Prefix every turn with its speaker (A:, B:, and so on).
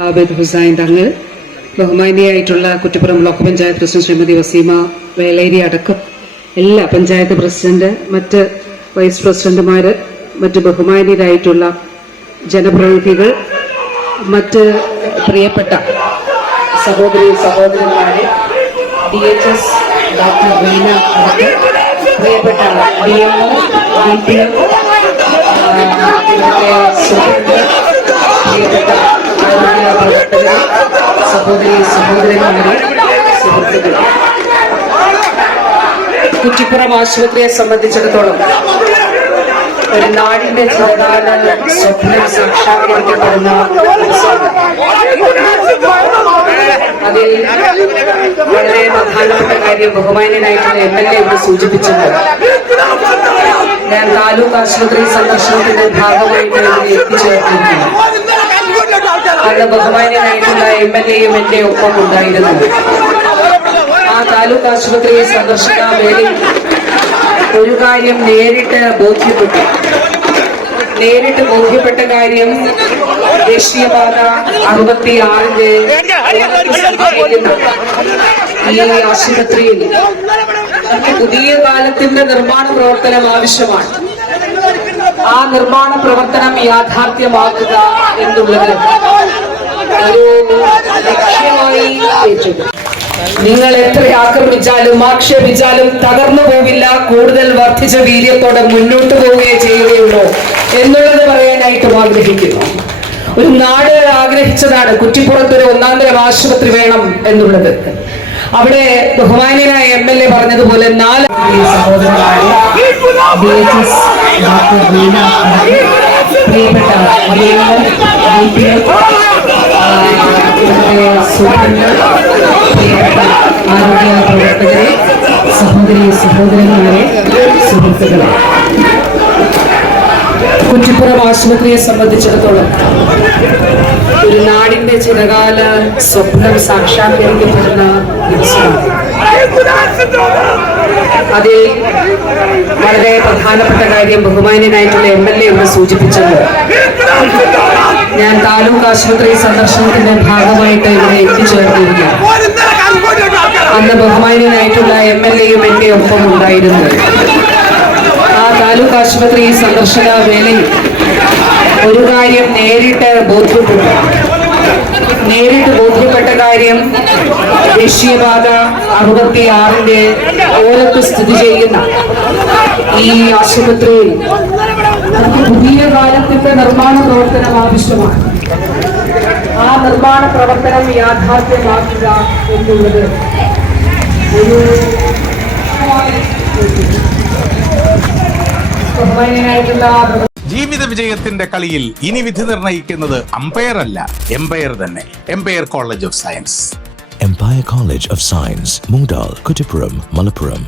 A: ആബിദ് ഹുസൈൻ തങ്ങൾ ബഹുമാനിയായിട്ടുള്ള Kuttippuram block panchayat president Shrimati Vaseema Veleri അടക്കം എല്ലാ പഞ്ചായത്ത് പ്രസിഡന്റ് മറ്റ് വൈസ് പ്രസിഡന്റുമാർ മറ്റ് ബഹുമാനിയരായിട്ടുള്ള ജനപ്രതിനിധികൾ മറ്റ് പ്രിയപ്പെട്ട സഹോദരി സഹോദരന്മാരെ D H S doctor Veena പ്രിയപ്പെട്ട D M O D P O പ്രിയപ്പെട്ട പ്രവർത്തകർ സഹോദരി സഹോദരന്മാരെ സുഹൃത്തുക്കൾ കുറ്റിപ്പുറം ആശുപത്രിയെ സംബന്ധിച്ചിടത്തോളം ഒരു നാടിന്റെ സാധാരണ സ്വപ്നം സാക്ഷാത്കരിക്കപ്പെടുന്ന. അതിൽ വളരെ പ്രധാനപ്പെട്ട കാര്യം ബഹുമാന്യനായിട്ടുള്ള എം എൽ എ ഇവിടെ സൂചിപ്പിച്ചത് ഞാൻ താലൂക്ക് ആശുപത്രി സന്ദർശനത്തിന്റെ ഭാഗമായിട്ട് ഇവിടെ അന്ന് ബഹുമാന്യനായിട്ടുള്ള എം എൽ എയും എന്റെ ഒപ്പം ഉണ്ടായിരുന്നു. ആ താലൂക്ക് ആശുപത്രിയെ സന്ദർശിക്കാൻ വേണ്ടി ഒരു കാര്യം നേരിട്ട് ബോധ്യപ്പെട്ടു. നേരിട്ട് ബോധ്യപ്പെട്ട കാര്യം ദേശീയപാത അറുപത്തി ആറിന്റെ ഈ ആശുപത്രിയിൽ പുതിയ കാലത്തിന്റെ നിർമ്മാണ പ്രവർത്തനം ആവശ്യമാണ്. ആ നിർമ്മാണ പ്രവർത്തനം യാഥാർത്ഥ്യമാക്കുക എന്നുള്ളത് നിങ്ങൾ എത്ര ആക്രമിച്ചാലും ആക്ഷേപിച്ചാലും തകർന്നു പോവില്ല കൂടുതൽ വർദ്ധിച്ച വീര്യത്തോടെ മുന്നോട്ട് പോവുകയേ ചെയ്യുകയുള്ളൂ എന്നുള്ളത് പറയാനായിട്ടും ആഗ്രഹിക്കുന്നു. ഒരു നാട് ആഗ്രഹിച്ചതാണ് കുറ്റിപ്പുറത്ത് ഒരു ഒന്നാം തരം ആശുപത്രി വേണം എന്നുള്ളത്. അവിടെ ബഹുമാനീയനായ എം എൽ എ പറഞ്ഞതുപോലെ നാല് സഹോദരന്മാരെ DHS ഡോക്ടർ വീണ അടക്കം പ്രിയപ്പെട്ട അഭിനന്ദൻ, ദീപിക, ആ, ഇവിടുത്തെ സുഹൃത്തുക്കൾ, ആരോഗ്യ പ്രവർത്തകരെ സഹോദരി സഹോദരന്മാരെ സുഹൃത്തുക്കളെ. കുറ്റിപ്പുറം ആശുപത്രിയെ സംബന്ധിച്ചിടത്തോളം ഒരു നാടിന്റെ ചിരകാല സ്വപ്നം സാക്ഷാത്കരിക്കപ്പെടുന്ന അതിൽ വളരെ പ്രധാനപ്പെട്ട കാര്യം ബഹുമാന്യനായിട്ടുള്ള എം എൽ എ ഒന്ന് സൂചിപ്പിച്ചത് ഞാൻ താലൂക്ക് ആശുപത്രി സന്ദർശനത്തിന്റെ ഭാഗമായിട്ട് ഇവിടെ എത്തിച്ചേർന്നിരിക്കുകയാണ് അന്ന് ബഹുമാന്യനായിട്ടുള്ള എം എൽ എയും എന്റെ ഒപ്പം ഉണ്ടായിരുന്നു. ആ താലൂക്ക് ആശുപത്രി സന്ദർശന വേളയിൽ ഒരു കാര്യം നേരിട്ട് ബോധ്യപ്പെട്ടു. നേരിട്ട് ബോധ്യപ്പെട്ട കാര്യം ദേശീയപാത അറുപത്തി ആറിന്റെ ഓലത്ത് സ്ഥിതി ചെയ്യുന്ന ഈ ആശുപത്രിയിൽ പുതിയ കാലത്തിന്റെ നിർമ്മാണ പ്രവർത്തനം ആവശ്യമാണ്. ആ നിർമ്മാണ പ്രവർത്തനം യാഥാർത്ഥ്യമാക്കുക എന്നുള്ളത് ഒരു
B: ജീവിത വിജയത്തിന്റെ കളിയിൽ ഇനി വിധി നിർണയിക്കുന്നത് അമ്പയർ അല്ല എംപയർ തന്നെ empire college of science
C: empire college of science Moondal, Kuttippuram Malappuram.